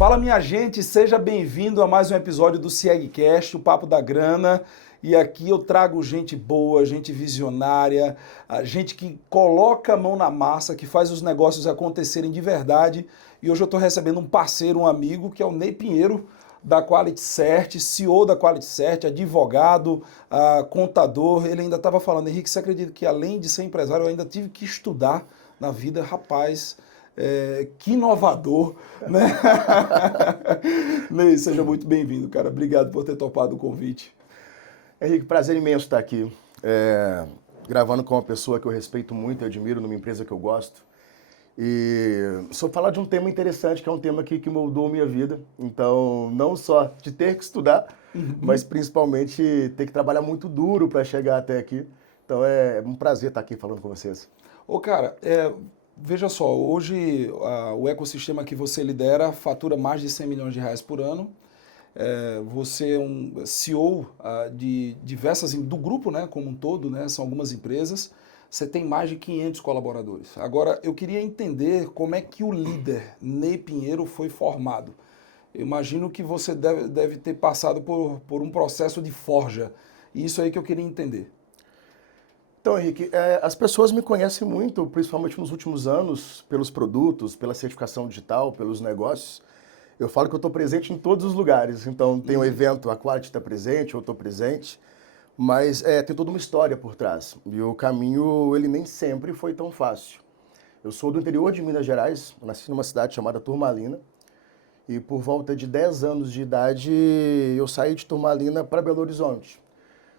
Fala, minha gente, seja bem-vindo a mais um episódio do CIEGcast, o Papo da Grana. E aqui eu trago gente boa, gente visionária, gente que coloca a mão na massa, que faz os negócios acontecerem de verdade. E hoje eu estou recebendo um parceiro, um amigo, que é o Ney Pinheiro, da Quality Cert, CEO da Quality Cert, advogado, contador. Ele ainda estava falando, Henrique, você acredita que além de ser empresário, eu ainda tive que estudar na vida? Rapaz, que inovador, né? Ney, seja muito bem-vindo, cara. Obrigado por ter topado o convite. Henrique, prazer imenso estar aqui, gravando com uma pessoa que eu respeito muito e admiro, numa empresa que eu gosto. E só falar de um tema interessante, que é um tema que moldou minha vida. Então, não só de ter que estudar, mas principalmente ter que trabalhar muito duro para chegar até aqui. Então, é um prazer estar aqui falando com vocês. Ô, cara, veja só, hoje o ecossistema que você lidera fatura mais de 100 milhões de reais por ano. Você é um CEO de diversas, do grupo, né, como um todo, né, são algumas empresas. Você tem mais de 500 colaboradores. Agora, eu queria entender como é que o líder Ney Pinheiro foi formado. Eu imagino que você deve ter passado por um processo de forja. E isso aí que eu queria entender. Então, Henrique, as pessoas me conhecem muito, principalmente nos últimos anos, pelos produtos, pela certificação digital, pelos negócios. Eu falo que eu estou presente em todos os lugares. Então, tem um evento, a Quality está presente, eu estou presente. Mas tem toda uma história por trás. E o caminho, ele nem sempre foi tão fácil. Eu sou do interior de Minas Gerais, eu nasci numa cidade chamada Turmalina. E por volta de 10 anos de idade, eu saí de Turmalina para Belo Horizonte.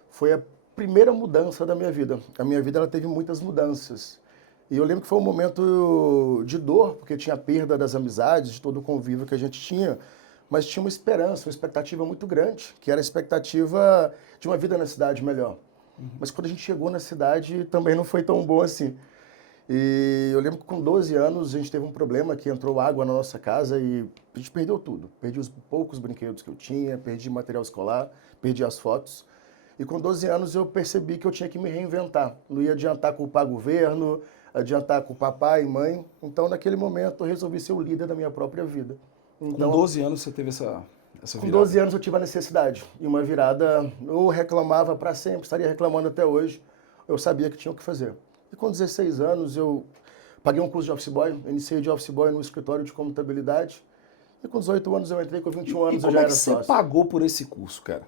Foi a primeira mudança da minha vida. A minha vida ela teve muitas mudanças. E eu lembro que foi um momento de dor, porque tinha a perda das amizades, de todo o convívio que a gente tinha, mas tinha uma esperança, uma expectativa muito grande, que era a expectativa de uma vida na cidade melhor. Mas quando a gente chegou na cidade, também não foi tão bom assim. E eu lembro que com 12 anos a gente teve um problema que entrou água na nossa casa e a gente perdeu tudo. Perdi os poucos brinquedos que eu tinha, perdi material escolar, perdi as fotos. E com 12 anos eu percebi que eu tinha que me reinventar. Não ia adiantar culpar governo, adiantar culpar pai e mãe. Então, naquele momento, eu resolvi ser o líder da minha própria vida. Então, Com 12 anos você teve essa virada? Com 12 anos eu tive a necessidade. E uma virada, eu reclamava para sempre, estaria reclamando até hoje. Eu sabia que tinha o que fazer. E com 16 anos eu paguei um curso de office boy, iniciei de office boy no escritório de contabilidade. E com 18 anos eu entrei, com 21 anos eu já era sócio. Como é que você pagou por esse curso, cara?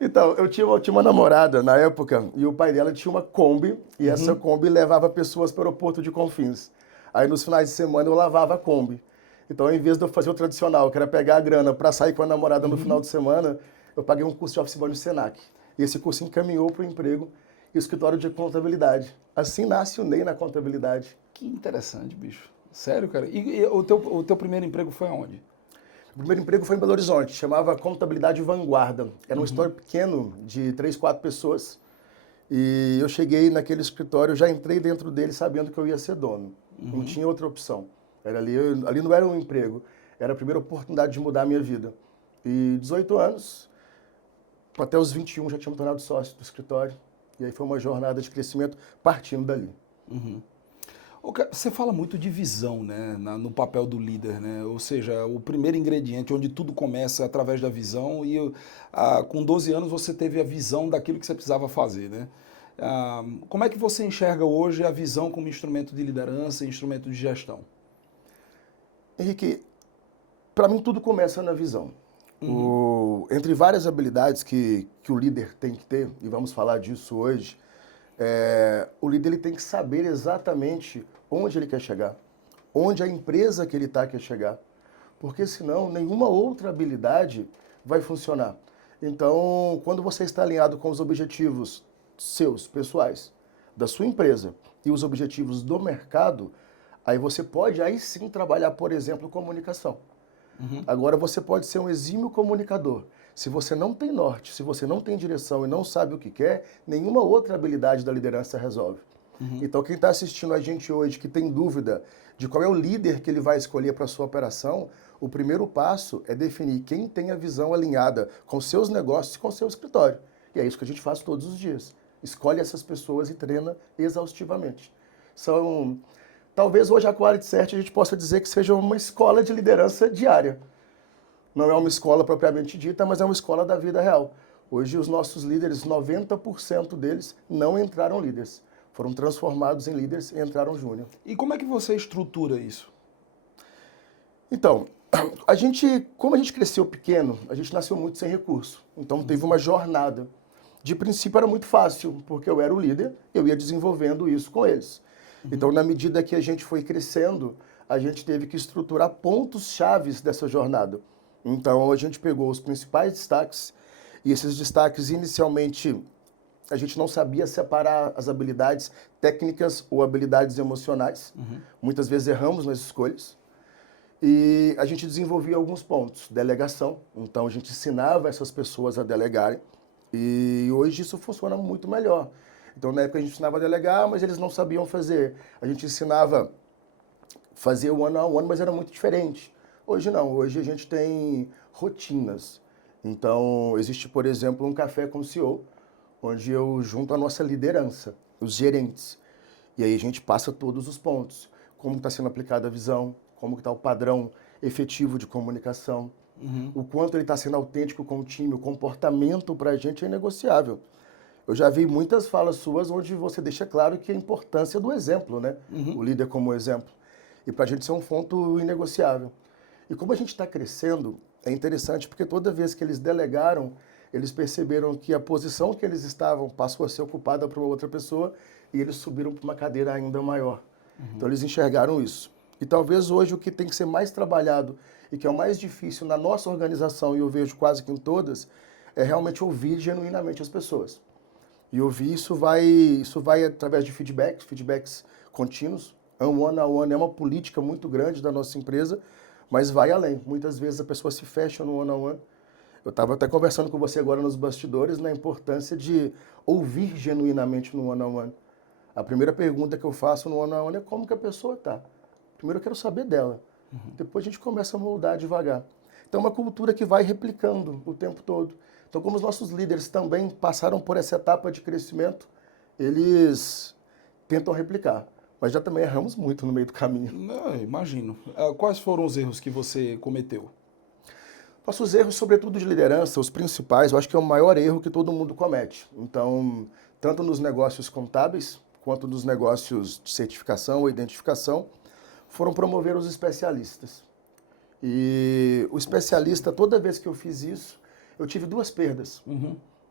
Então, eu tinha uma namorada na época e o pai dela tinha uma Kombi e essa Kombi levava pessoas para o aeroporto de Confins. Aí nos finais de semana eu lavava a Kombi. Então, ao invés de eu fazer o tradicional, que era pegar a grana para sair com a namorada no final de semana, eu paguei um curso de office boy no Senac. E esse curso encaminhou para o emprego e o escritório de contabilidade. Assim nasce o Ney na contabilidade. Que interessante, bicho. Sério, cara? E o teu primeiro emprego foi aonde? O primeiro emprego foi em Belo Horizonte, chamava Contabilidade Vanguarda. Era um escritório pequeno, de 3, 4 pessoas. E eu cheguei naquele escritório, já entrei dentro dele sabendo que eu ia ser dono. Não tinha outra opção. Era ali não era um emprego, era a primeira oportunidade de mudar a minha vida. E 18 anos, até os 21 já tinha me tornado sócio do escritório. E aí foi uma jornada de crescimento partindo dali. Você fala muito de visão, né, no papel do líder, né? Ou seja, o primeiro ingrediente onde tudo começa através da visão e com 12 anos você teve a visão daquilo que você precisava fazer, né? Como é que você enxerga hoje a visão como instrumento de liderança, instrumento de gestão? Henrique, para mim tudo começa na visão. Entre várias habilidades que o líder tem que ter, e vamos falar disso hoje, o líder ele tem que saber exatamente onde ele quer chegar, onde a empresa que ele está quer chegar, porque senão nenhuma outra habilidade vai funcionar. Então, quando você está alinhado com os objetivos seus, pessoais, da sua empresa e os objetivos do mercado, aí você pode aí sim trabalhar, por exemplo, comunicação. Agora, você pode ser um exímio comunicador. Se você não tem norte, se você não tem direção e não sabe o que quer, nenhuma outra habilidade da liderança resolve. Então, quem está assistindo a gente hoje que tem dúvida de qual é o líder que ele vai escolher para a sua operação, o primeiro passo é definir quem tem a visão alinhada com seus negócios e com seu escritório. E é isso que a gente faz todos os dias. Escolhe essas pessoas e treina exaustivamente. São Talvez hoje a Quality Search a gente possa dizer que seja uma escola de liderança diária. Não é uma escola propriamente dita, mas é uma escola da vida real. Hoje os nossos líderes, 90% deles não entraram líderes. Foram transformados em líderes e entraram júnior. E como é que você estrutura isso? Então, como a gente cresceu pequeno, a gente nasceu muito sem recurso. Então teve uma jornada. De princípio era muito fácil, porque eu era o líder, eu ia desenvolvendo isso com eles. Então, na medida que a gente foi crescendo, a gente teve que estruturar pontos chaves dessa jornada. Então, a gente pegou os principais destaques, e esses destaques, inicialmente, a gente não sabia separar as habilidades técnicas ou habilidades emocionais. Muitas vezes erramos nas escolhas. E a gente desenvolvia alguns pontos. Delegação, então a gente ensinava essas pessoas a delegarem. E hoje isso funciona muito melhor. Então, na época, a gente ensinava a delegar, mas eles não sabiam fazer. A gente ensinava a fazer o one-on-one, mas era muito diferente. Hoje não, hoje a gente tem rotinas. Então, existe, por exemplo, um café com o CEO, onde eu junto a nossa liderança, os gerentes. E aí a gente passa todos os pontos. Como está sendo aplicada a visão, como está o padrão efetivo de comunicação, o quanto ele está sendo autêntico com o time, o comportamento para a gente é inegociável. Eu já vi muitas falas suas onde você deixa claro que a importância do exemplo, né? O líder como exemplo. E para a gente isso é um ponto inegociável. E como a gente está crescendo, é interessante porque toda vez que eles delegaram, eles perceberam que a posição que eles estavam passou a ser ocupada por uma outra pessoa e eles subiram para uma cadeira ainda maior. Então eles enxergaram isso. E talvez hoje o que tem que ser mais trabalhado e que é o mais difícil na nossa organização, e eu vejo quase que em todas, é realmente ouvir genuinamente as pessoas. E ouvir isso vai através de feedbacks contínuos. One-on-one é uma política muito grande da nossa empresa, mas vai além. Muitas vezes a pessoa se fecha no one-on-one. Eu estava até conversando com você agora nos bastidores na importância de ouvir genuinamente no one-on-one. A primeira pergunta que eu faço no one-on-one é como que a pessoa está. Primeiro eu quero saber dela. Depois a gente começa a moldar devagar. Então é uma cultura que vai replicando o tempo todo. Então, como os nossos líderes também passaram por essa etapa de crescimento, eles tentam replicar. Mas já também erramos muito no meio do caminho. Não, imagino. Quais foram os erros que você cometeu? Nossos erros, sobretudo de liderança, os principais, eu acho que é o maior erro que todo mundo comete. Então, tanto nos negócios contábeis, quanto nos negócios de certificação ou identificação, foram promover os especialistas. E o especialista, toda vez que eu fiz isso, eu tive duas perdas.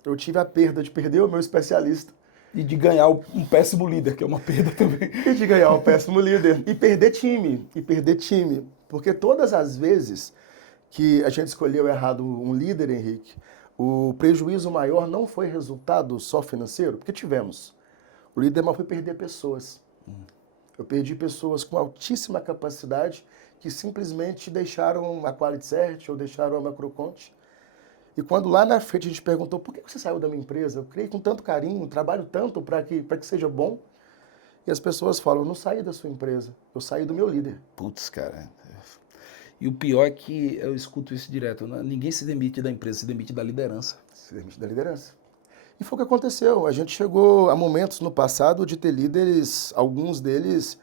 Eu tive a perda de perder o meu especialista. E de ganhar um péssimo líder, que é uma perda também. E de ganhar um péssimo líder. E perder time. Porque todas as vezes que a gente escolheu errado um líder, Henrique, o prejuízo maior não foi resultado só financeiro, porque tivemos. O líder mal foi perder pessoas. Eu perdi pessoas com altíssima capacidade que simplesmente deixaram a Quality Search ou deixaram a Macroconte. E quando lá na frente a gente perguntou por que você saiu da minha empresa? Eu criei com tanto carinho, trabalho tanto para que seja bom. E as pessoas falam, eu não saí da sua empresa, eu saí do meu líder. Putz, cara. E o pior é que eu escuto isso direto, né? Ninguém se demite da empresa, se demite da liderança. Se demite da liderança. E foi o que aconteceu. A gente chegou a momentos no passado de ter líderes, alguns deles,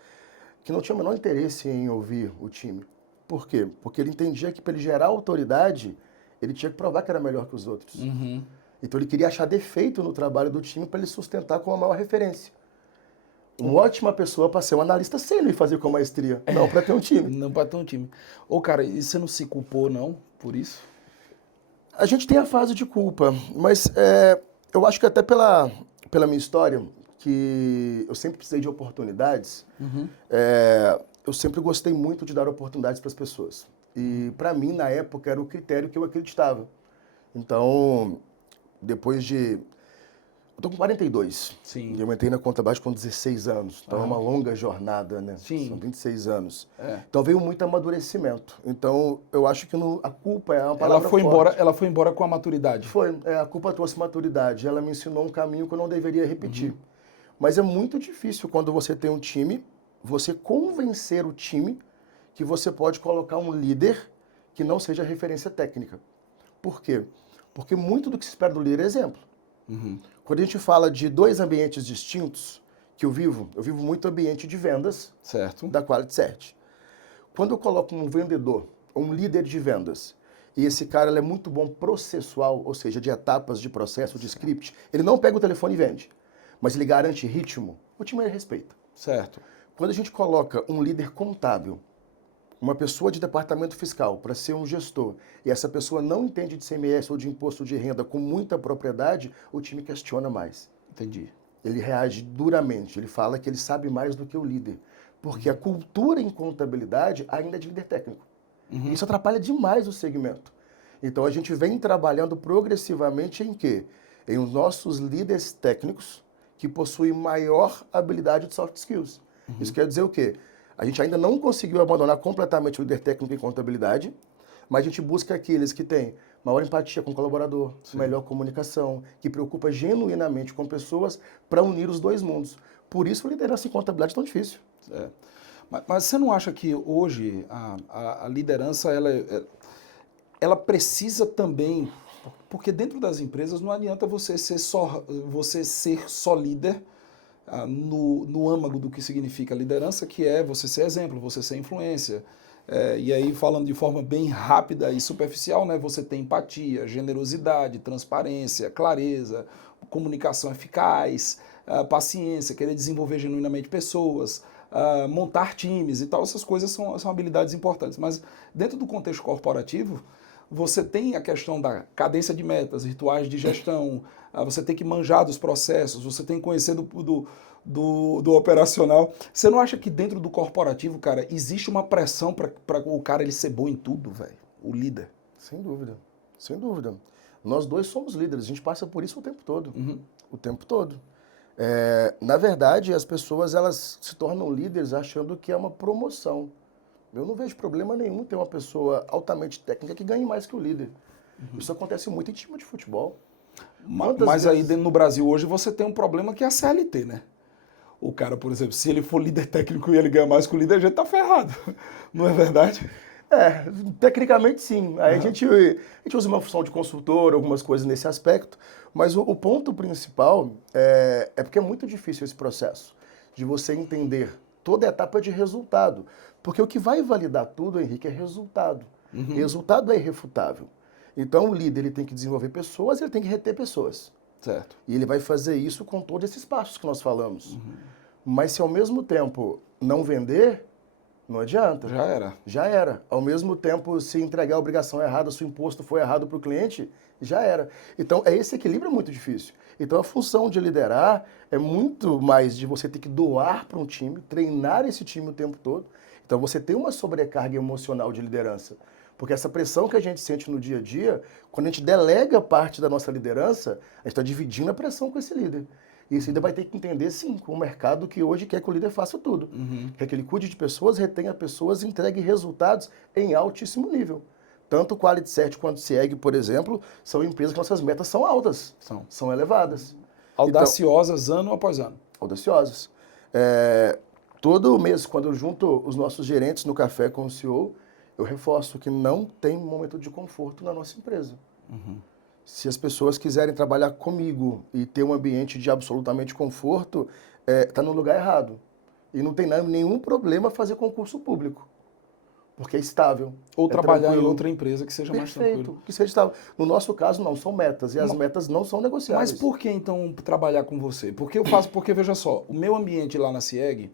que não tinham o menor interesse em ouvir o time. Por quê? Porque ele entendia que para ele gerar autoridade, ele tinha que provar que era melhor que os outros. Então ele queria achar defeito no trabalho do time para ele sustentar com a maior referência. Uma ótima pessoa para ser um analista sênior e fazer com maestria, não para ter um time. Não para ter um time. Ô, cara, e você não se culpou, não, por isso? A gente tem a fase de culpa, mas eu acho que até pela minha história, que eu sempre precisei de oportunidades, eu sempre gostei muito de dar oportunidades para as pessoas. E para mim, na época, era o critério que eu acreditava. Então, depois de... Eu tô com 42. Sim. E eu entrei na Contabase com 16 anos. Então é uma longa jornada, né? Sim. São 26 anos. Então veio muito amadurecimento. Então eu acho que a culpa é uma palavra forte. Ela foi embora com a maturidade. Foi. A culpa trouxe maturidade. Ela me ensinou um caminho que eu não deveria repetir. Mas é muito difícil quando você tem um time, você convencer o time que você pode colocar um líder que não seja referência técnica. Por quê? Porque muito do que se espera do líder é exemplo. Quando a gente fala de dois ambientes distintos, que eu vivo muito ambiente de vendas Certo. da Quality Search. Quando eu coloco um vendedor, um líder de vendas, e esse cara ele é muito bom processual, ou seja, de etapas de processo, de script, ele não pega o telefone e vende, mas ele garante ritmo, o time ele respeita. Certo. Quando a gente coloca um líder contábil, uma pessoa de departamento fiscal para ser um gestor, e essa pessoa não entende de CMS ou de imposto de renda com muita propriedade, o time questiona mais. Entendi. Ele reage duramente, ele fala que ele sabe mais do que o líder, porque a cultura em contabilidade ainda é de líder técnico. Isso atrapalha demais o segmento. Então a gente vem trabalhando progressivamente em quê? Em os nossos líderes técnicos que possuem maior habilidade de soft skills. Isso quer dizer o quê? A gente ainda não conseguiu abandonar completamente o líder técnico em contabilidade, mas a gente busca aqueles que têm maior empatia com o colaborador, melhor comunicação, que preocupa genuinamente com pessoas para unir os dois mundos. Por isso a liderança em contabilidade é tão difícil. É. Mas você não acha que hoje a liderança ela precisa também, porque dentro das empresas não adianta você ser só líder no âmago do que significa liderança, que é você ser exemplo, você ser influência. E aí, falando de forma bem rápida e superficial, né, você tem empatia, generosidade, transparência, clareza, comunicação eficaz, paciência, querer desenvolver genuinamente pessoas, montar times e tal, essas coisas são habilidades importantes. Mas dentro do contexto corporativo, você tem a questão da cadência de metas, rituais de gestão, você tem que manjar dos processos, você tem que conhecer do operacional. Você não acha que dentro do corporativo, cara, existe uma pressão para o cara ele ser bom em tudo, velho? O líder. Sem dúvida, sem dúvida. Nós dois somos líderes, a gente passa por isso o tempo todo. O tempo todo. Na verdade, as pessoas elas se tornam líderes achando que é uma promoção. Eu não vejo problema nenhum ter uma pessoa altamente técnica que ganhe mais que o líder. Isso acontece muito em time de futebol. Mas aí no Brasil hoje você tem um problema que é a CLT, né? O cara, por exemplo, se ele for líder técnico e ele ganha mais que o líder, a gente tá ferrado. Não é verdade? Tecnicamente sim. Aí a gente usa uma função de consultor, algumas coisas nesse aspecto, mas o ponto principal é porque é muito difícil esse processo de você entender toda a etapa de resultado. Porque o que vai validar tudo, Henrique, é resultado. Resultado é irrefutável. Então o líder ele tem que desenvolver pessoas, ele tem que reter pessoas. Certo. E ele vai fazer isso com todos esses passos que nós falamos. Mas se ao mesmo tempo não vender, não adianta. Já era. Já era. Ao mesmo tempo, se entregar a obrigação errada, se o imposto for errado para o cliente, já era. Então, esse equilíbrio é muito difícil. Então, a função de liderar é muito mais de você ter que doar para um time, treinar esse time o tempo todo. Então, você tem uma sobrecarga emocional de liderança. Porque essa pressão que a gente sente no dia a dia, quando a gente delega parte da nossa liderança, a gente está dividindo a pressão com esse líder. E esse líder vai ter que entender, sim, com o mercado que hoje quer que o líder faça tudo. Quer que ele cuide de pessoas, retenha pessoas e entregue resultados em altíssimo nível. Tanto o Quality Search quanto o CIEG, por exemplo, são empresas que nossas metas são altas, são elevadas. Audaciosas ano após ano. Audaciosas. Todo mês, quando eu junto os nossos gerentes no café com o CEO, eu reforço que não tem momento de conforto na nossa empresa. Se as pessoas quiserem trabalhar comigo e ter um ambiente de absolutamente conforto, está no lugar errado. E não tem nenhum problema fazer concurso público, porque é estável. Ou trabalhar tranquilo. em outra empresa que seja mais tranquilo. Que seja estável. No nosso caso, não, são metas, e as metas não são negociáveis. Mas por que então trabalhar com você? Porque veja só, o meu ambiente lá na CIEG,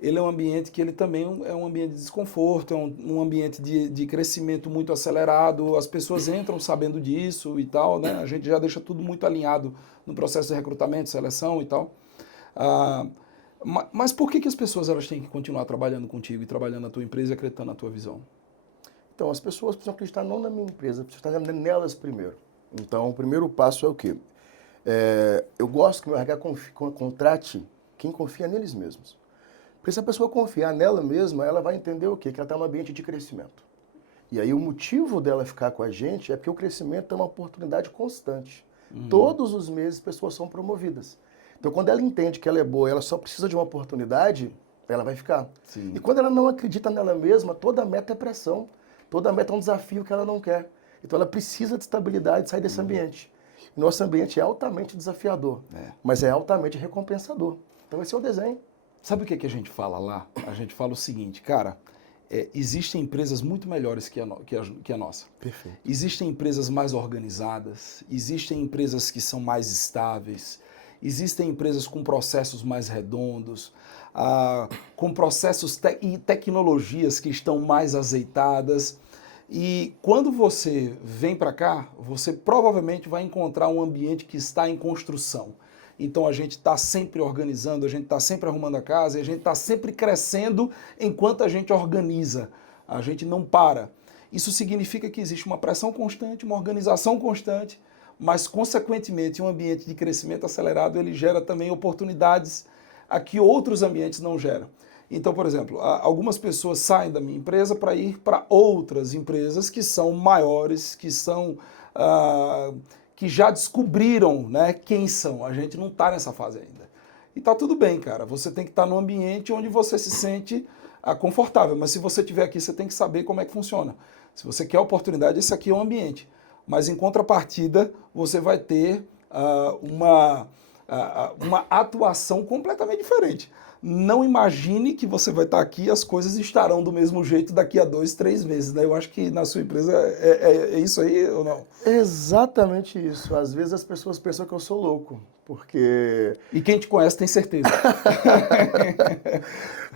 ele é um ambiente que ele também é um ambiente de desconforto, é um ambiente de crescimento muito acelerado, as pessoas entram sabendo disso e tal, né? A gente já deixa tudo muito alinhado no processo de recrutamento, seleção e tal. Mas por que as pessoas elas têm que continuar trabalhando contigo e trabalhando na tua empresa e acreditando na tua visão? Então, as pessoas precisam acreditar não na minha empresa, precisam acreditar nelas primeiro. Então, o primeiro passo é o quê? Eu gosto que o meu RH contrate quem confia neles mesmos. Porque se a pessoa confiar nela mesma, ela vai entender o quê? Que ela está num ambiente de crescimento. E aí o motivo dela ficar com a gente é porque o crescimento é uma oportunidade constante. Todos os meses pessoas são promovidas. Então quando ela entende que ela é boa, ela só precisa de uma oportunidade, ela vai ficar. Sim. E quando ela não acredita nela mesma, toda meta é pressão. Toda meta é um desafio que ela não quer. Então ela precisa de estabilidade, sair desse ambiente. Nosso ambiente é altamente desafiador, mas é altamente recompensador. Então esse é o desenho. Sabe o que a gente fala lá? A gente fala o seguinte, cara, existem empresas muito melhores que a nossa. Perfeito. Existem empresas mais organizadas, existem empresas que são mais estáveis, existem empresas com processos mais redondos, com processos e tecnologias que estão mais azeitadas. E quando você vem para cá, você provavelmente vai encontrar um ambiente que está em construção. Então a gente está sempre organizando, a gente está sempre arrumando a casa, e a gente está sempre crescendo enquanto a gente organiza. A gente não para. Isso significa que existe uma pressão constante, uma organização constante, mas, consequentemente, um ambiente de crescimento acelerado, ele gera também oportunidades a que outros ambientes não geram. Então, por exemplo, algumas pessoas saem da minha empresa para ir para outras empresas que são maiores, que são... que já descobriram, né, quem são. A gente não está nessa fase ainda. E tá tudo bem, cara. Você tem que estar num ambiente onde você se sente confortável. Mas se você estiver aqui, você tem que saber como é que funciona. Se você quer oportunidade, esse aqui é o ambiente. Mas em contrapartida, você vai ter uma atuação completamente diferente. Não imagine que você vai estar aqui e as coisas estarão do mesmo jeito daqui a 2, 3 meses, né? Eu acho que na sua empresa é isso aí ou não? É exatamente isso. Às vezes as pessoas pensam que eu sou louco, porque... E quem te conhece tem certeza.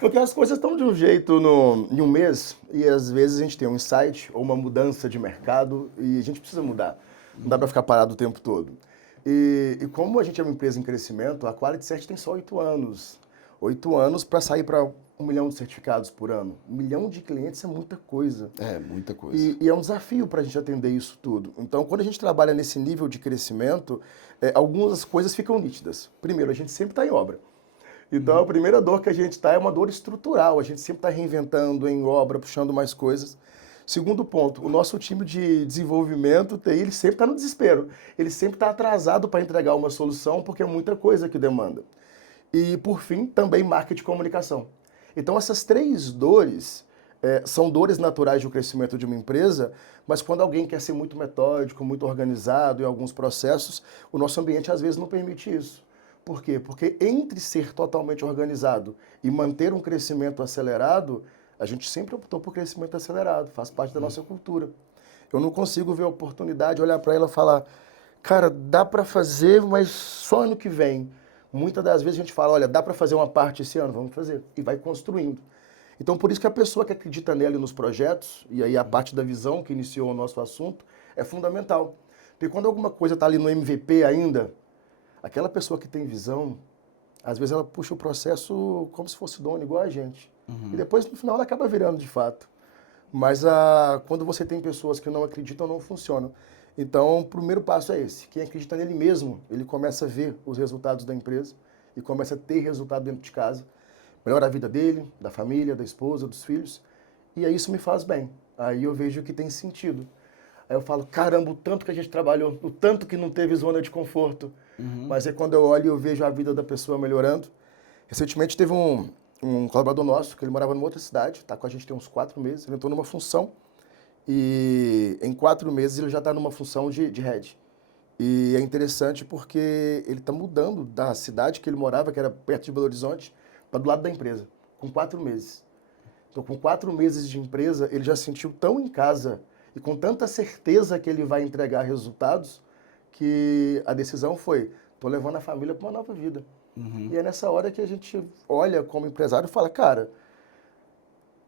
Porque as coisas estão de um jeito em um mês, e às vezes a gente tem um insight ou uma mudança de mercado, e a gente precisa mudar. Não dá para ficar parado o tempo todo. E como a gente é uma empresa em crescimento, a QualityCert tem só 8 anos. 8 anos para sair para 1 milhão de certificados por ano. 1 milhão de clientes é muita coisa. É, muita coisa. E é um desafio para a gente atender isso tudo. Então, quando a gente trabalha nesse nível de crescimento, algumas coisas ficam nítidas. Primeiro, a gente sempre está em obra. Então, a primeira dor que a gente está é uma dor estrutural. A gente sempre está reinventando em obra, puxando mais coisas. Segundo ponto, o nosso time de desenvolvimento, TI, ele sempre está no desespero. Ele sempre está atrasado para entregar uma solução, porque é muita coisa que demanda. E, por fim, também marketing e comunicação. Então, essas 3 dores são dores naturais do crescimento de uma empresa, mas quando alguém quer ser muito metódico, muito organizado em alguns processos, o nosso ambiente, às vezes, não permite isso. Por quê? Porque entre ser totalmente organizado e manter um crescimento acelerado, a gente sempre optou por crescimento acelerado, faz parte da nossa cultura. Eu não consigo ver a oportunidade, olhar para ela e falar, cara, dá para fazer, mas só ano que vem. Muitas das vezes a gente fala, olha, dá para fazer uma parte esse ano, vamos fazer. E vai construindo. Então, por isso que a pessoa que acredita nela e nos projetos, e aí a parte da visão que iniciou o nosso assunto, é fundamental. Porque quando alguma coisa está ali no MVP ainda, aquela pessoa que tem visão, às vezes ela puxa o processo como se fosse dono, igual a gente. E depois, no final, ela acaba virando de fato. Mas quando você tem pessoas que não acreditam, não funciona. Então, o primeiro passo é esse. Quem acredita nele mesmo, ele começa a ver os resultados da empresa e começa a ter resultado dentro de casa. Melhora a vida dele, da família, da esposa, dos filhos. E aí isso me faz bem. Aí eu vejo que tem sentido. Aí eu falo, caramba, o tanto que a gente trabalhou, o tanto que não teve zona de conforto. Mas é quando eu olho e eu vejo a vida da pessoa melhorando. Recentemente teve um colaborador nosso, que ele morava numa outra cidade, está com a gente tem uns 4 meses, ele entrou numa função. E em 4 meses ele já está numa função de head. E é interessante porque ele está mudando da cidade que ele morava, que era perto de Belo Horizonte, para do lado da empresa, com 4 meses. Então, com 4 meses de empresa, ele já se sentiu tão em casa e com tanta certeza que ele vai entregar resultados, que a decisão foi, estou levando a família para uma nova vida. E é nessa hora que a gente olha como empresário e fala, cara,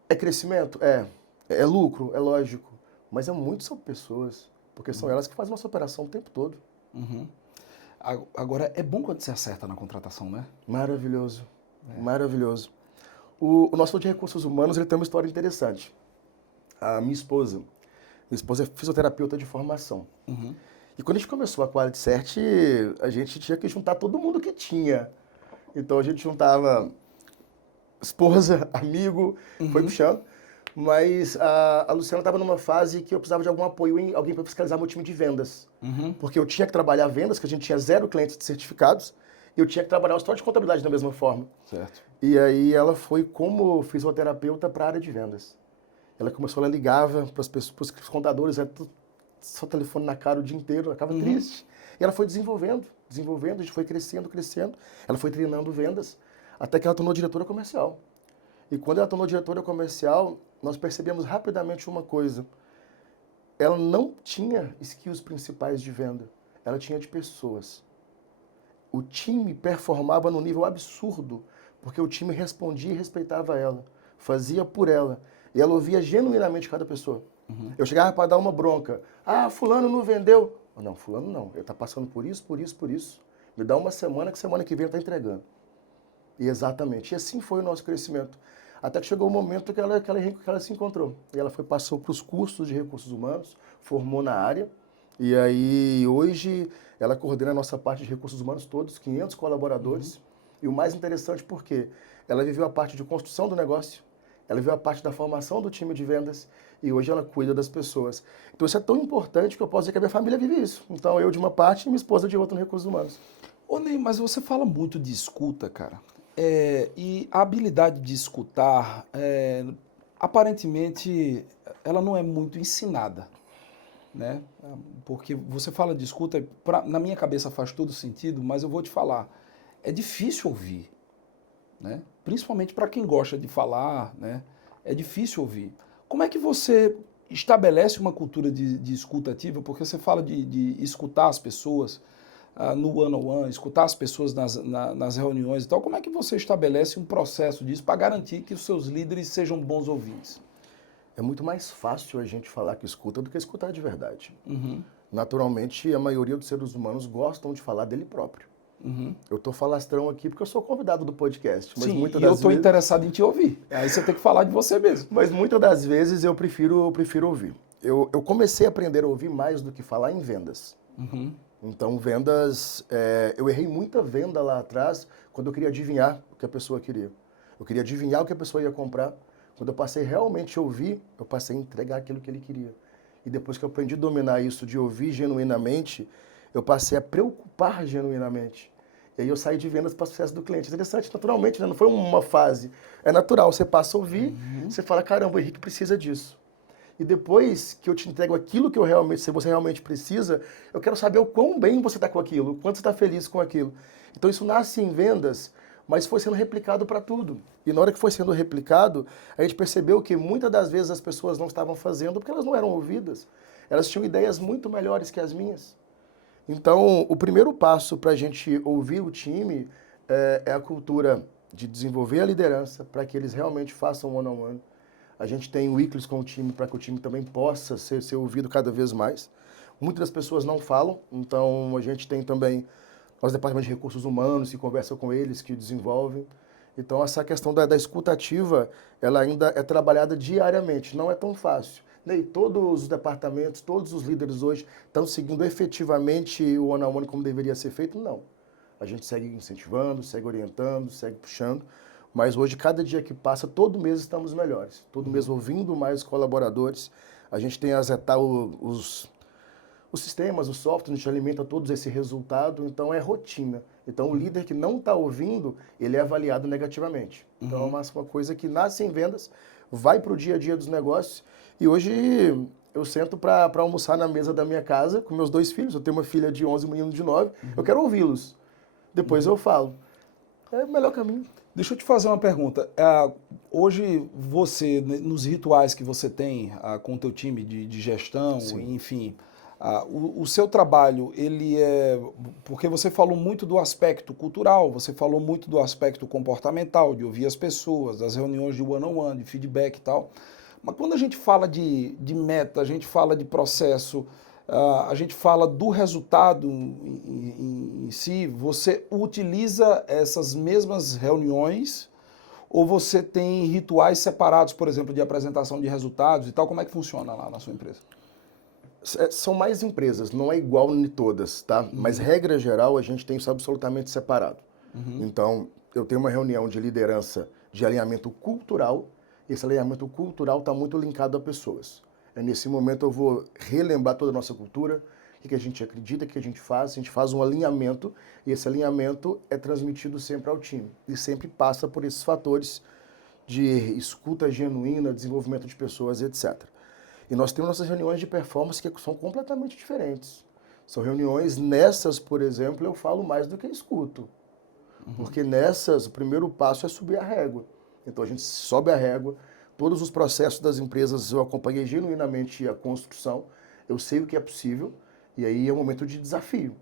é crescimento? É lucro? É lógico. Mas é muito sobre pessoas, porque são elas que fazem nossa operação o tempo todo. Agora, é bom quando você acerta na contratação, né? Maravilhoso, maravilhoso. O nosso de recursos humanos ele tem uma história interessante. A minha esposa é fisioterapeuta de formação. E quando a gente começou a QualityCert, a gente tinha que juntar todo mundo que tinha. Então a gente juntava esposa, amigo, foi puxando. Mas a Luciana estava numa fase que eu precisava de algum apoio em alguém para fiscalizar meu time de vendas. Porque eu tinha que trabalhar vendas, que a gente tinha 0 clientes certificados, e eu tinha que trabalhar o histórico de contabilidade da mesma forma. Certo. E aí ela foi como fisioterapeuta para a área de vendas. Ela começou, ela ligava para os contadores, só telefone na cara o dia inteiro, ela ficava triste. E ela foi desenvolvendo, a gente foi crescendo. Ela foi treinando vendas. Até que ela tornou diretora comercial. E quando ela tornou diretora comercial, nós percebemos rapidamente uma coisa. Ela não tinha skills principais de venda, ela tinha de pessoas. O time performava num nível absurdo, porque o time respondia e respeitava ela, fazia por ela. E ela ouvia genuinamente cada pessoa. Eu chegava para dar uma bronca. Ah, fulano não vendeu. Não, fulano não. Ele está passando por isso, por isso, por isso. Me dá uma semana que semana que vem ele está entregando. E exatamente. E assim foi o nosso crescimento. Até que chegou o momento que ela se encontrou. E ela passou para os cursos de recursos humanos, formou na área. E aí, hoje, ela coordena a nossa parte de recursos humanos todos, 500 colaboradores. E o mais interessante porque ela viveu a parte de construção do negócio, ela viveu a parte da formação do time de vendas e hoje ela cuida das pessoas. Então isso é tão importante que eu posso dizer que a minha família vive isso. Então eu de uma parte e minha esposa de outra no recursos humanos. Ô Ney, mas você fala muito de escuta, cara. E a habilidade de escutar, aparentemente, ela não é muito ensinada, né? Porque você fala de escuta, na minha cabeça faz todo sentido, mas eu vou te falar, é difícil ouvir, né? Principalmente para quem gosta de falar, né? É difícil ouvir. Como é que você estabelece uma cultura de escuta ativa? Porque você fala de escutar as pessoas no one-on-one, escutar as pessoas nas reuniões e tal. Como é que você estabelece um processo disso para garantir que os seus líderes sejam bons ouvintes? É muito mais fácil a gente falar que escuta do que escutar de verdade. Uhum. Naturalmente, a maioria dos seres humanos gostam de falar dele próprio. Uhum. Eu estou falastrão aqui porque eu sou convidado do podcast. Mas Sim, muitas e eu das estou vezes... interessado em te ouvir. Aí você tem que falar de você mesmo. Mas muitas das vezes eu prefiro ouvir. Eu comecei a aprender a ouvir mais do que falar em vendas. Uhum. Então, vendas... eu errei muita venda lá atrás quando eu queria adivinhar o que a pessoa queria. Eu queria adivinhar o que a pessoa ia comprar. Quando eu passei realmente a ouvir, eu passei a entregar aquilo que ele queria. E depois que eu aprendi a dominar isso de ouvir genuinamente, eu passei a preocupar genuinamente. E aí eu saí de vendas para o sucesso do cliente. Interessante, naturalmente, né? Não foi uma fase. É natural, você passa a ouvir, você fala, caramba, o Henrique precisa disso. E depois que eu te entrego aquilo que se você realmente precisa, eu quero saber o quão bem você está com aquilo, o quanto você está feliz com aquilo. Então isso nasce em vendas, mas foi sendo replicado para tudo. E na hora que foi sendo replicado, a gente percebeu que muitas das vezes as pessoas não estavam fazendo porque elas não eram ouvidas. Elas tinham ideias muito melhores que as minhas. Então, o primeiro passo para a gente ouvir o time é a cultura de desenvolver a liderança para que eles realmente façam one-on-one. A gente tem weeklies com o time para que o time também possa ser ouvido cada vez mais. Muitas das pessoas não falam, então a gente tem também os departamentos de recursos humanos que conversam com eles, que desenvolvem. Então, essa questão da escuta ativa, ela ainda é trabalhada diariamente, não é tão fácil. Ney, todos os departamentos, todos os líderes hoje estão seguindo efetivamente o one-on-one como deveria ser feito? Não. A gente segue incentivando, segue orientando, segue puxando, mas hoje, cada dia que passa, todo mês estamos melhores. Todo mês ouvindo mais colaboradores. A gente tem os sistemas, o software, a gente alimenta todos esse resultado, então é rotina. Então, o líder que não está ouvindo, ele é avaliado negativamente. Então, é uma coisa que nasce em vendas, vai para o dia a dia dos negócios. E hoje eu sento para almoçar na mesa da minha casa com meus 2 filhos. Eu tenho uma filha de 11 e um menino de 9. Eu quero ouvi-los. Depois eu falo. É o melhor caminho. Deixa eu te fazer uma pergunta. Hoje você, nos rituais que você tem com o teu time de gestão, Sim. enfim, o seu trabalho, ele é... Porque você falou muito do aspecto cultural, você falou muito do aspecto comportamental, de ouvir as pessoas, das reuniões de one-on-one, de feedback e tal. Mas quando a gente fala de meta, a gente fala de processo, a gente fala do resultado em si, você utiliza essas mesmas reuniões ou você tem rituais separados, por exemplo, de apresentação de resultados e tal? Como é que funciona lá na sua empresa? São mais empresas, não é igual em todas, tá? Mas, regra geral, a gente tem isso absolutamente separado. Então, eu tenho uma reunião de liderança de alinhamento cultural. Esse alinhamento cultural está muito linkado a pessoas. Nesse momento eu vou relembrar toda a nossa cultura, o que a gente acredita, o que a gente faz um alinhamento, e esse alinhamento é transmitido sempre ao time. E sempre passa por esses fatores de escuta genuína, desenvolvimento de pessoas, etc. E nós temos nossas reuniões de performance que são completamente diferentes. São reuniões, nessas, por exemplo, eu falo mais do que escuto. Porque nessas, o primeiro passo é subir a régua. Então a gente sobe a régua, todos os processos das empresas eu acompanhei genuinamente a construção, eu sei o que é possível, e aí é um momento de desafio.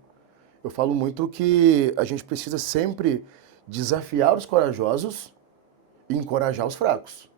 Eu falo muito que a gente precisa sempre desafiar os corajosos e encorajar os fracos.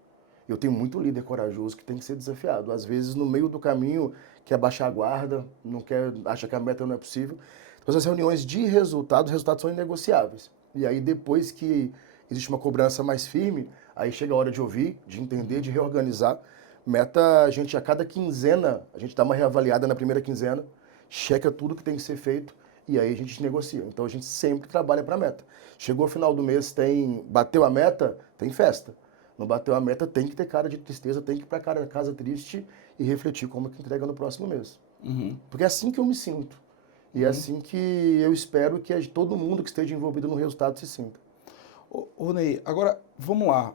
Eu tenho muito líder corajoso que tem que ser desafiado. Às vezes, no meio do caminho, quer baixar a guarda, não quer, acha que a meta não é possível. Então, as reuniões de resultados, os resultados são inegociáveis. E aí, depois que existe uma cobrança mais firme, aí chega a hora de ouvir, de entender, de reorganizar. Meta, a gente, a cada quinzena, a gente dá uma reavaliada na primeira quinzena, checa tudo que tem que ser feito e aí a gente negocia. Então, a gente sempre trabalha para a meta. Chegou o final do mês, bateu a meta, tem festa. Não bateu a meta, tem que ter cara de tristeza, tem que ir para casa triste e refletir como que entrega no próximo mês. Porque é assim que eu me sinto. E é assim que eu espero que todo mundo que esteja envolvido no resultado se sinta. Ô Ney, agora vamos lá.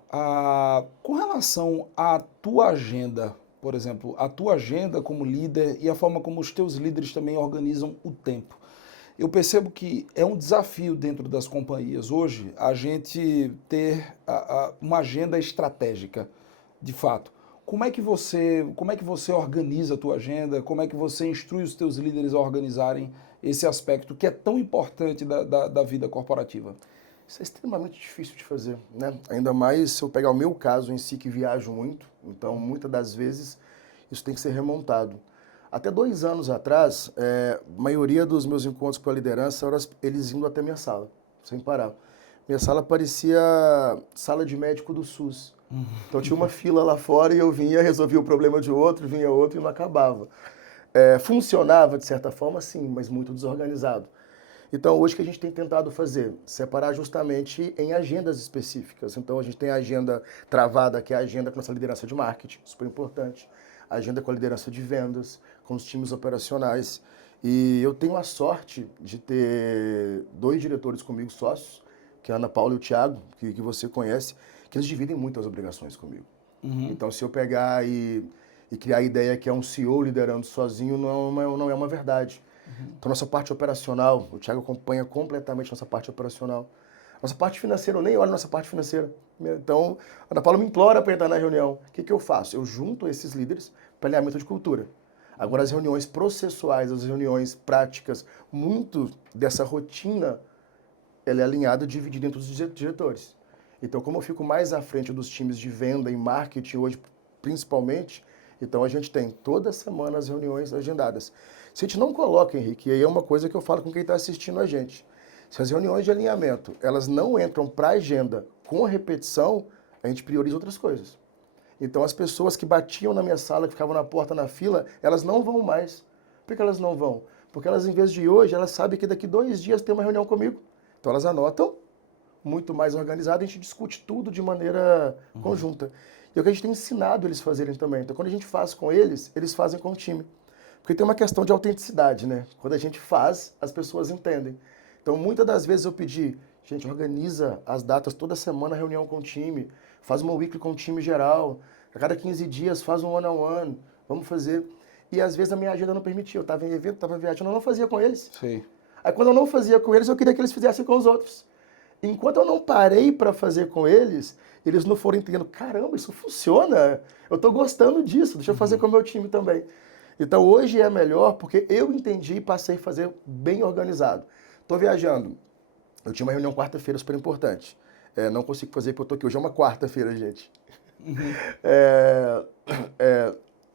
Com relação à tua agenda, por exemplo, a tua agenda como líder e a forma como os teus líderes também organizam o tempo. Eu percebo que é um desafio dentro das companhias hoje a gente ter uma agenda estratégica, de fato. Como é que você organiza a tua agenda? Como é que você instrui os teus líderes a organizarem esse aspecto que é tão importante da vida corporativa? Isso é extremamente difícil de fazer, né? Ainda mais se eu pegar o meu caso em si, que viajo muito. Então, muitas das vezes, isso tem que ser remontado. Até 2 anos atrás, a maioria dos meus encontros com a liderança eram eles indo até minha sala, sem parar. Minha sala parecia sala de médico do SUS. Então tinha uma fila lá fora e eu vinha, resolvia o problema de outro, vinha outro e não acabava. Funcionava de certa forma, sim, mas muito desorganizado. Então hoje o que a gente tem tentado fazer? Separar justamente em agendas específicas. Então a gente tem a agenda travada, que é a agenda com a nossa liderança de marketing, super importante. A agenda com a liderança de vendas, com os times operacionais. E eu tenho a sorte de ter 2 diretores comigo, sócios, que é a Ana Paula e o Thiago, que você conhece, que eles dividem muitas obrigações comigo. Então, se eu pegar e criar a ideia que é um CEO liderando sozinho, não é uma verdade. Então, nossa parte operacional, o Thiago acompanha completamente nossa parte operacional. Nossa parte financeira, eu nem olho nossa parte financeira. Então, a Ana Paula me implora para entrar na reunião. O que eu faço? Eu junto esses líderes para alinhamento de cultura. Agora, as reuniões processuais, as reuniões práticas, muito dessa rotina, ela é alinhada e dividida entre os diretores. Então, como eu fico mais à frente dos times de venda e marketing hoje, principalmente, então a gente tem toda semana as reuniões agendadas. Se a gente não coloca, Henrique, e aí é uma coisa que eu falo com quem está assistindo a gente, se as reuniões de alinhamento, elas não entram para a agenda com a repetição, a gente prioriza outras coisas. Então, as pessoas que batiam na minha sala, que ficavam na porta, na fila, elas não vão mais. Por que elas não vão? Porque elas, em vez de hoje, elas sabem que daqui 2 dias tem uma reunião comigo. Então, elas anotam, muito mais organizado, a gente discute tudo de maneira conjunta. E é o que a gente tem ensinado eles fazerem também. Então, quando a gente faz com eles fazem com o time. Porque tem uma questão de autenticidade, né? Quando a gente faz, as pessoas entendem. Então, muitas das vezes eu pedi, gente, organiza as datas, toda semana reunião com o time, faz uma weekly com o time geral, a cada 15 dias faz um one-on-one, vamos fazer. E às vezes a minha agenda não permitia, eu estava em evento, estava viajando, eu não fazia com eles. Sim. Aí quando eu não fazia com eles, eu queria que eles fizessem com os outros. Enquanto eu não parei para fazer com eles, eles não foram entendendo, caramba, isso funciona, eu estou gostando disso, deixa eu fazer com o meu time também. Então hoje é melhor porque eu entendi e passei a fazer bem organizado. Estou viajando, eu tinha uma reunião quarta-feira super importante, não consigo fazer porque eu estou aqui, hoje é uma quarta-feira, gente.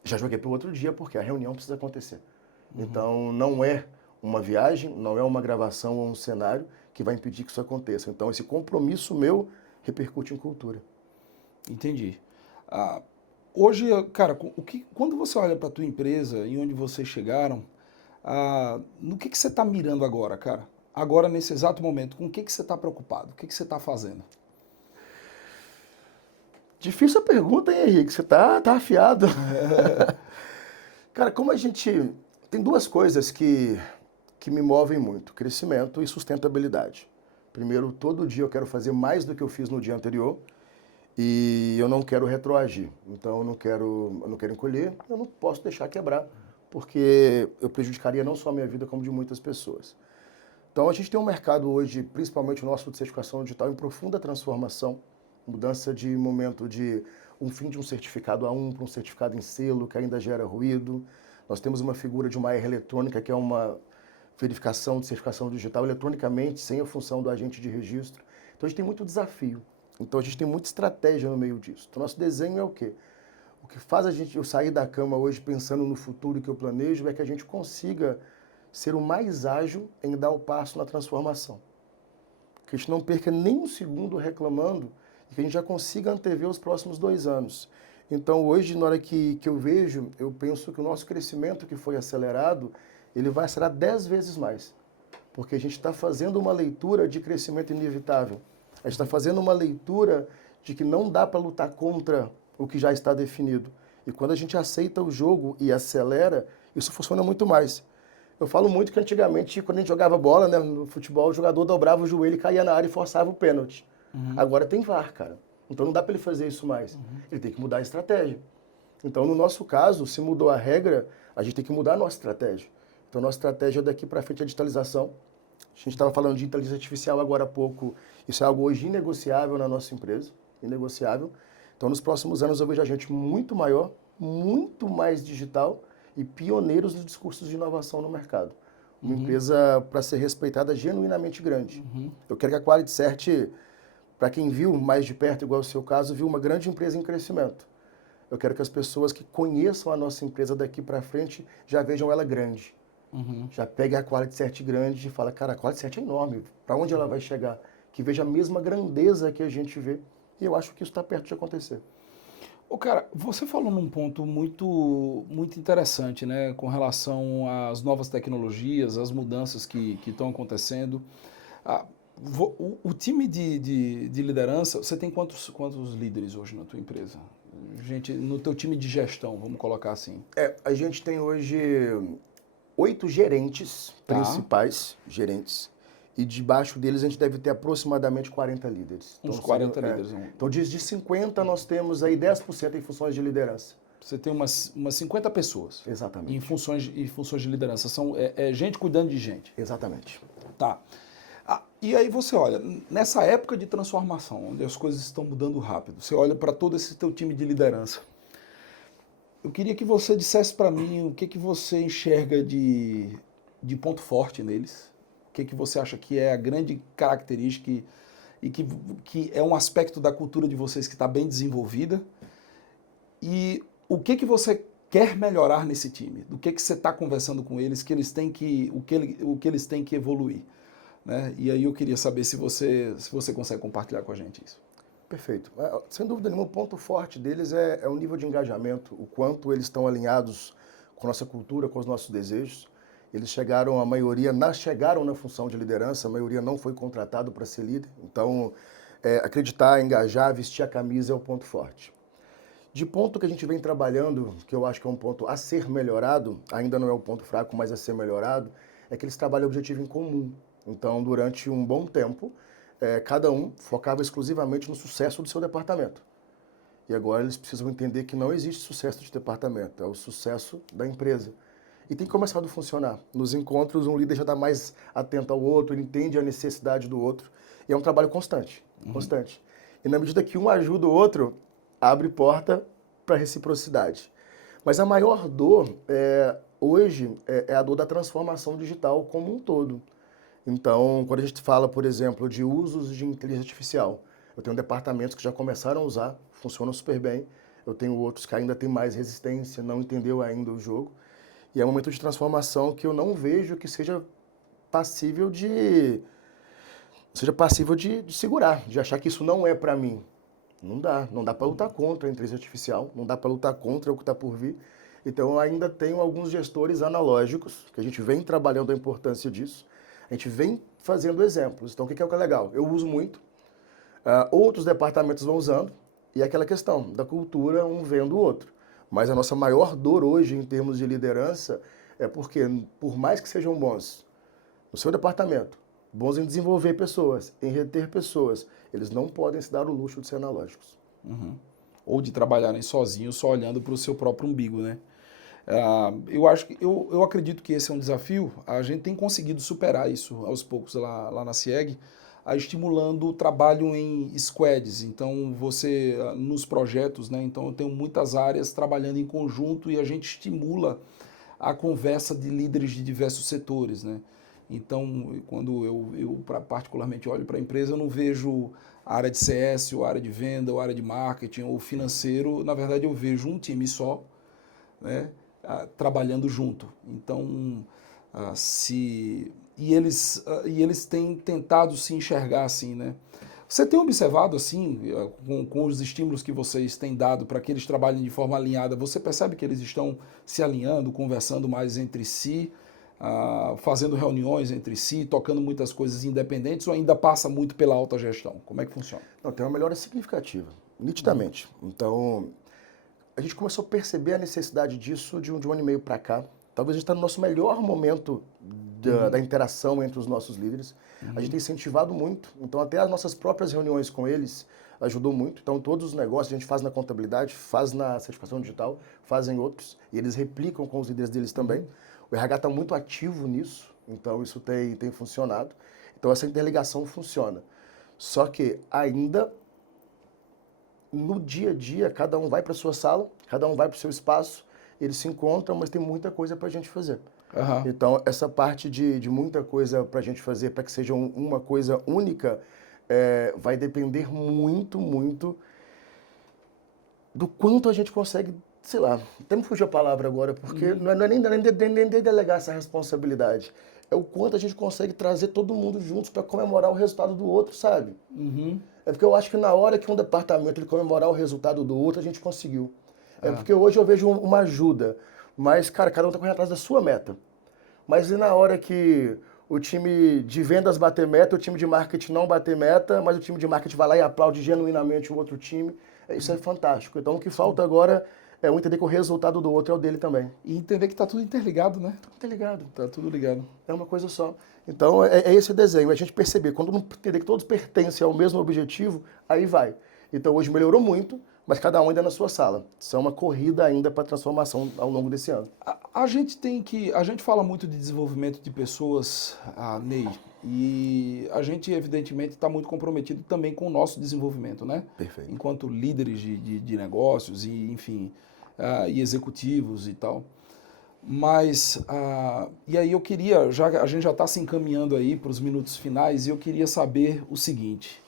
Já joguei para o outro dia porque a reunião precisa acontecer. Então não é uma viagem, não é uma gravação ou um cenário que vai impedir que isso aconteça. Então, esse compromisso meu repercute em cultura. Entendi. Hoje, cara, quando você olha para a tua empresa e onde vocês chegaram, no que você está mirando agora, cara? Agora, nesse exato momento, com o que você está preocupado? O que você está fazendo? Difícil a pergunta, hein, Henrique? Você tá afiado. Cara, como a gente... Tem 2 coisas que me movem muito, crescimento e sustentabilidade. Primeiro, todo dia eu quero fazer mais do que eu fiz no dia anterior e eu não quero retroagir. Então, eu não quero encolher, eu não posso deixar quebrar, porque eu prejudicaria não só a minha vida, como de muitas pessoas. Então, a gente tem um mercado hoje, principalmente o nosso de certificação digital, em profunda transformação, mudança de momento de um fim de um certificado A1 para um certificado em selo, que ainda gera ruído. Nós temos uma figura de uma AR eletrônica, que é uma verificação de certificação digital eletronicamente, sem a função do agente de registro. Então, a gente tem muito desafio. Então, a gente tem muita estratégia no meio disso. Então, nosso desenho é o quê? O que faz eu sair da cama hoje pensando no futuro que eu planejo é que a gente consiga ser o mais ágil em dar o passo na transformação. Que a gente não perca nem um segundo reclamando e que a gente já consiga antever os próximos 2 anos. Então, hoje, na hora que eu vejo, eu penso que o nosso crescimento que foi acelerado, ele vai acelerar 10 vezes mais. Porque a gente está fazendo uma leitura de crescimento inevitável. A gente está fazendo uma leitura de que não dá para lutar contra o que já está definido. E quando a gente aceita o jogo e acelera, isso funciona muito mais. Eu falo muito que antigamente, quando a gente jogava bola, né, no futebol, o jogador dobrava o joelho, caía na área e forçava o pênalti. Agora tem VAR, cara. Então não dá para ele fazer isso mais. Ele tem que mudar a estratégia. Então, no nosso caso, se mudou a regra, a gente tem que mudar a nossa estratégia. Então, nossa estratégia daqui para frente é a digitalização. A gente estava falando de inteligência artificial agora há pouco. Isso é algo hoje inegociável na nossa empresa. Inegociável. Então, nos próximos anos, eu vejo a gente muito maior, muito mais digital e pioneiros nos discursos de inovação no mercado. Uma empresa para ser respeitada genuinamente grande. Eu quero que a QualityCert, para quem viu mais de perto, igual o seu caso, viu uma grande empresa em crescimento. Eu quero que as pessoas que conheçam a nossa empresa daqui para frente já vejam ela grande. Já pegue a QualityCert grande e fala, cara, a QualityCert é enorme, para onde ela vai chegar? Que veja a mesma grandeza que a gente vê. E eu acho que isso está perto de acontecer. Ô, cara, você falou num ponto muito interessante, né, com relação às novas tecnologias, às mudanças que estão acontecendo. O time de liderança, você tem quantos líderes hoje na tua empresa? Gente, no teu time de gestão, vamos colocar assim. A gente tem hoje 8 gerentes principais, gerentes, e debaixo deles a gente deve ter aproximadamente 40 líderes. Uns Então, 40 líderes. Então, de 50, nós temos aí 10% em funções de liderança. Você tem umas 50 pessoas. Exatamente. Em funções de liderança. São gente cuidando de gente. Exatamente. Tá. E aí você olha, nessa época de transformação, onde as coisas estão mudando rápido, você olha para todo esse teu time de liderança. Eu queria que você dissesse para mim o que você enxerga de ponto forte neles. O que você acha que é a grande característica e que é um aspecto da cultura de vocês que está bem desenvolvida. E o que você quer melhorar nesse time? Do que você está conversando com eles, que eles têm o que eles têm que evoluir? Né? E aí eu queria saber se você consegue compartilhar com a gente isso. Perfeito. Sem dúvida nenhuma, o ponto forte deles é o nível de engajamento, o quanto eles estão alinhados com a nossa cultura, com os nossos desejos. Eles chegaram na função de liderança, a maioria não foi contratado para ser líder. Então, acreditar, engajar, vestir a camisa é o ponto forte. De ponto que a gente vem trabalhando, que eu acho que é um ponto a ser melhorado, ainda não é o ponto fraco, mas a ser melhorado, é que eles trabalham objetivo em comum. Então, durante um bom tempo, cada um focava exclusivamente no sucesso do seu departamento. E agora eles precisam entender que não existe sucesso de departamento, é o sucesso da empresa. E tem começado a funcionar. Nos encontros, um líder já está mais atento ao outro, ele entende a necessidade do outro. E é um trabalho constante, constante. E na medida que um ajuda o outro, abre porta para reciprocidade. Mas a maior dor, hoje, é a dor da transformação digital como um todo. Então, quando a gente fala, por exemplo, de usos de inteligência artificial, eu tenho departamentos que já começaram a usar, funcionam super bem. Eu tenho outros que ainda têm mais resistência, não entendeu ainda o jogo. E é um momento de transformação que eu não vejo que seja passível de segurar, de achar que isso não é para mim. Não dá para lutar contra a inteligência artificial, não dá para lutar contra o que está por vir. Então, eu ainda tenho alguns gestores analógicos, que a gente vem trabalhando a importância disso. A gente vem fazendo exemplos. Então, o que é legal? Eu uso muito, outros departamentos vão usando, e é aquela questão da cultura, um vendo o outro. Mas a nossa maior dor hoje, em termos de liderança, é porque, por mais que sejam bons no seu departamento, bons em desenvolver pessoas, em reter pessoas, eles não podem se dar o luxo de ser analógicos. Ou de trabalharem sozinhos, só olhando para o seu próprio umbigo, né? Eu acho que eu acredito que esse é um desafio. A gente tem conseguido superar isso aos poucos lá na CIEG, estimulando o trabalho em squads. Então, você, nos projetos, né? Então, eu tenho muitas áreas trabalhando em conjunto e a gente estimula a conversa de líderes de diversos setores, né? Então, quando particularmente olho para a empresa, eu não vejo a área de CS, ou a área de venda, ou a área de marketing, ou financeiro. Na verdade, eu vejo um time só, né, trabalhando junto. Então, e eles têm tentado se enxergar assim, né? Você tem observado assim, com os estímulos que vocês têm dado para que eles trabalhem de forma alinhada, você percebe que eles estão se alinhando, conversando mais entre si, fazendo reuniões entre si, tocando muitas coisas independentes, ou ainda passa muito pela alta gestão? Como é que funciona? Não, tem uma melhora significativa, nitidamente. Então, a gente começou a perceber a necessidade disso de um ano e meio para cá. Talvez a gente está no nosso melhor momento da interação entre os nossos líderes. A gente tem incentivado muito, então até as nossas próprias reuniões com eles ajudou muito. Então todos os negócios a gente faz na contabilidade, faz na certificação digital, fazem outros, e eles replicam com os líderes deles também. O RH está muito ativo nisso, então isso tem funcionado. Então essa interligação funciona. Só que ainda no dia a dia, cada um vai para a sua sala, cada um vai para o seu espaço, eles se encontram, mas tem muita coisa para a gente fazer. Então, essa parte de muita coisa para a gente fazer, para que seja uma coisa única, vai depender muito, muito do quanto a gente consegue, sei lá, até me fugiu a palavra agora, porque não é nem delegar essa responsabilidade, é o quanto a gente consegue trazer todo mundo juntos para comemorar o resultado do outro, sabe? É porque eu acho que na hora que um departamento ele comemorar o resultado do outro, a gente conseguiu. É porque hoje eu vejo uma ajuda, mas, cara, cada um tá correndo atrás da sua meta. Mas e na hora que o time de vendas bater meta, o time de marketing não bater meta, mas o time de marketing vai lá e aplaude genuinamente o outro time, isso é fantástico. Então o que falta agora é um entender que o resultado do outro é o dele também. E entender que está tudo interligado, né? Tudo interligado. Tá tudo ligado. É uma coisa só. Então é esse o desenho, é a gente perceber, quando não entender que todos pertencem ao mesmo objetivo, aí vai. Então hoje melhorou muito, mas cada um ainda na sua sala. Isso é uma corrida ainda para transformação ao longo desse ano. A gente fala muito de desenvolvimento de pessoas, Ney, e a gente evidentemente está muito comprometido também com o nosso desenvolvimento, né? Perfeito. Enquanto líderes de negócios e, enfim, e executivos e tal. Mas, e aí eu queria, a gente já está se encaminhando aí para os minutos finais, e eu queria saber o seguinte,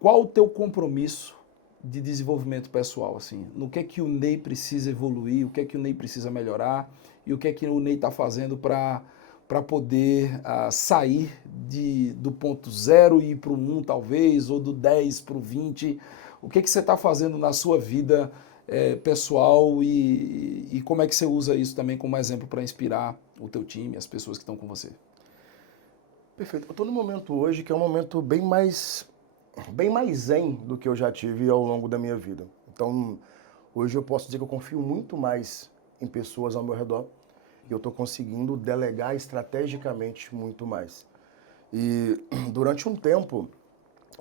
qual o teu compromisso de desenvolvimento pessoal, assim? No que o Ney precisa evoluir, o que o Ney precisa melhorar, e o que o Ney está fazendo para poder sair do ponto 0 e ir para o 1, talvez, ou do 10 para o 20. O que você está fazendo na sua vida pessoal e como é que você usa isso também como exemplo para inspirar o teu time, as pessoas que estão com você? Perfeito. Eu estou num momento hoje que é um momento bem mais zen do que eu já tive ao longo da minha vida. Então, hoje eu posso dizer que eu confio muito mais em pessoas ao meu redor e eu estou conseguindo delegar estrategicamente muito mais. E durante um tempo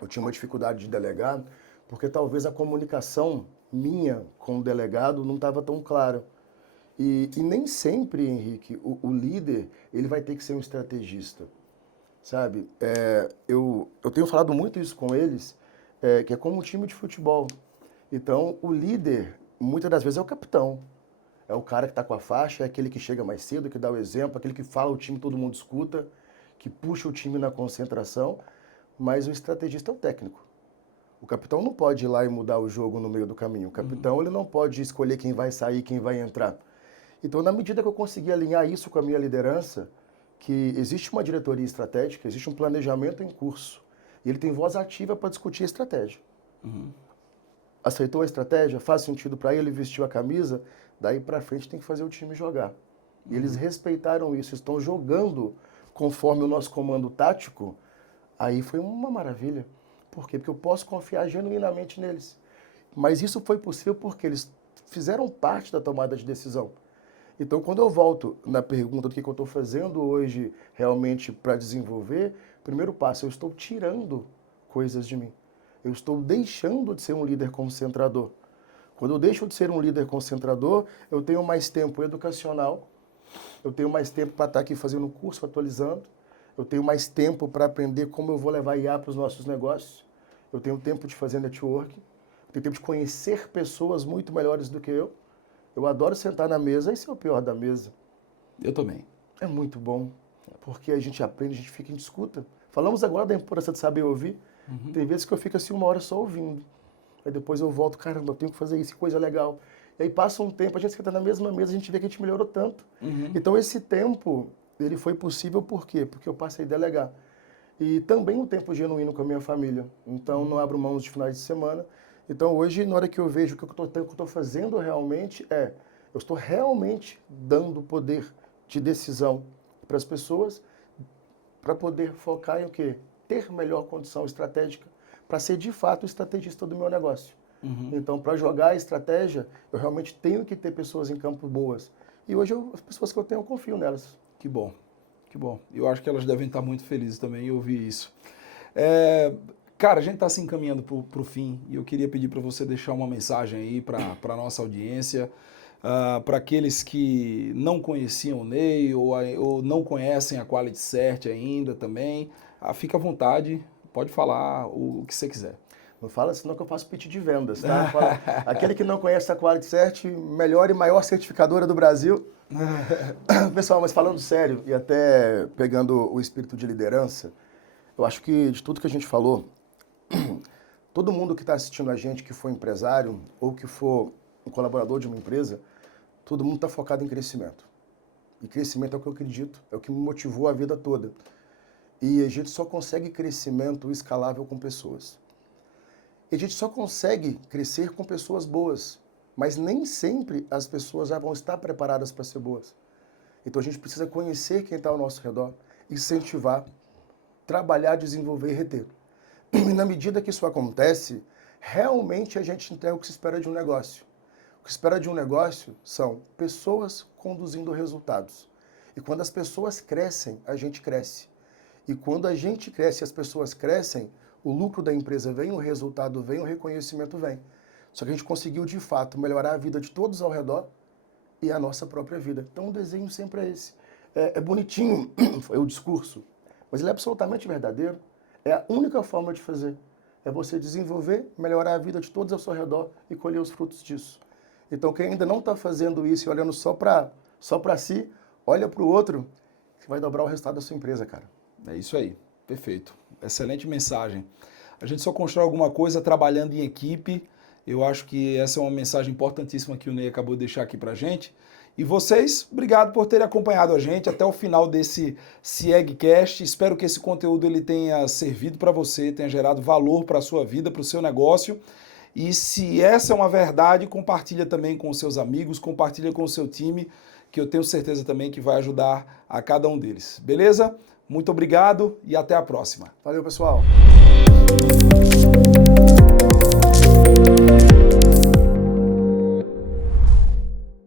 eu tinha uma dificuldade de delegar porque talvez a comunicação minha com o delegado não estava tão clara. E nem sempre, Henrique, o líder ele vai ter que ser um estrategista. Sabe, eu tenho falado muito isso com eles, que é como um time de futebol. Então, o líder, muitas das vezes, é o capitão. É o cara que está com a faixa, é aquele que chega mais cedo, que dá o exemplo, aquele que fala o time, todo mundo escuta, que puxa o time na concentração, mas o estrategista é o técnico. O capitão não pode ir lá e mudar o jogo no meio do caminho. O capitão ele não pode escolher quem vai sair, quem vai entrar. Então, na medida que eu consegui alinhar isso com a minha liderança, que existe uma diretoria estratégica, existe um planejamento em curso, e ele tem voz ativa para discutir a estratégia. Aceitou a estratégia? Faz sentido para ele, vestiu a camisa? Daí para frente tem que fazer o time jogar. E eles respeitaram isso, estão jogando conforme o nosso comando tático, aí foi uma maravilha. Por quê? Porque eu posso confiar genuinamente neles. Mas isso foi possível porque eles fizeram parte da tomada de decisão. Então, quando eu volto na pergunta do que eu estou fazendo hoje realmente para desenvolver, primeiro passo, eu estou tirando coisas de mim. Eu estou deixando de ser um líder concentrador. Quando eu deixo de ser um líder concentrador, eu tenho mais tempo educacional, eu tenho mais tempo para estar aqui fazendo curso, atualizando, eu tenho mais tempo para aprender como eu vou levar IA para os nossos negócios, eu tenho tempo de fazer networking, eu tenho tempo de conhecer pessoas muito melhores do que eu. Eu adoro sentar na mesa e ser o pior da mesa. Eu também. É muito bom, porque a gente aprende, a gente fica em escuta. Falamos agora da importância de saber ouvir. Tem vezes que eu fico assim 1 hora só ouvindo. Aí depois eu volto, caramba, eu tenho que fazer isso, que coisa legal. E aí passa um tempo, a gente senta na mesma mesa, a gente vê que a gente melhorou tanto. Então esse tempo, ele foi possível por quê? Porque eu passei a delegar. E também um tempo genuíno com a minha família. Então não abro mãos de finais de semana. Então hoje, na hora que eu vejo que o que eu estou fazendo realmente eu estou realmente dando poder de decisão para as pessoas, para poder focar em o quê? Ter melhor condição estratégica, para ser de fato o estrategista do meu negócio. Então, para jogar a estratégia, eu realmente tenho que ter pessoas em campo boas. E hoje, as pessoas que eu tenho, eu confio nelas. Que bom, que bom. Eu acho que elas devem estar muito felizes também em ouvir isso. Cara, a gente está se encaminhando para o fim e eu queria pedir para você deixar uma mensagem aí para a nossa audiência, para aqueles que não conheciam o Ney ou não conhecem a Quality Cert ainda também. Fica à vontade, pode falar o que você quiser. Não fala senão que eu faço pitch de vendas, tá? Fala, aquele que não conhece a Quality Cert, melhor e maior certificadora do Brasil. Pessoal, mas falando sério e até pegando o espírito de liderança, eu acho que de tudo que a gente falou, todo mundo que está assistindo a gente, que for empresário ou que for um colaborador de uma empresa, todo mundo está focado em crescimento. E crescimento é o que eu acredito, é o que me motivou a vida toda. E a gente só consegue crescimento escalável com pessoas. E a gente só consegue crescer com pessoas boas, mas nem sempre as pessoas já vão estar preparadas para ser boas. Então a gente precisa conhecer quem está ao nosso redor, incentivar, trabalhar, desenvolver e reter. E na medida que isso acontece, realmente a gente entrega o que se espera de um negócio. O que se espera de um negócio são pessoas conduzindo resultados. E quando as pessoas crescem, a gente cresce. E quando a gente cresce e as pessoas crescem, o lucro da empresa vem, o resultado vem, o reconhecimento vem. Só que a gente conseguiu, de fato, melhorar a vida de todos ao redor e a nossa própria vida. Então o desenho sempre é esse. É bonitinho, é o discurso, mas ele é absolutamente verdadeiro. É a única forma de fazer. É você desenvolver, melhorar a vida de todos ao seu redor e colher os frutos disso. Então, quem ainda não está fazendo isso e olhando só para si, olha para o outro, que vai dobrar o resultado da sua empresa, cara. É isso aí. Perfeito. Excelente mensagem. A gente só constrói alguma coisa trabalhando em equipe. Eu acho que essa é uma mensagem importantíssima que o Ney acabou de deixar aqui pra gente. E vocês, obrigado por terem acompanhado a gente até o final desse CIEGcast. Espero que esse conteúdo ele tenha servido para você, tenha gerado valor para a sua vida, para o seu negócio. E se essa é uma verdade, compartilha também com os seus amigos, compartilha com o seu time, que eu tenho certeza também que vai ajudar a cada um deles. Beleza? Muito obrigado e até a próxima. Valeu, pessoal.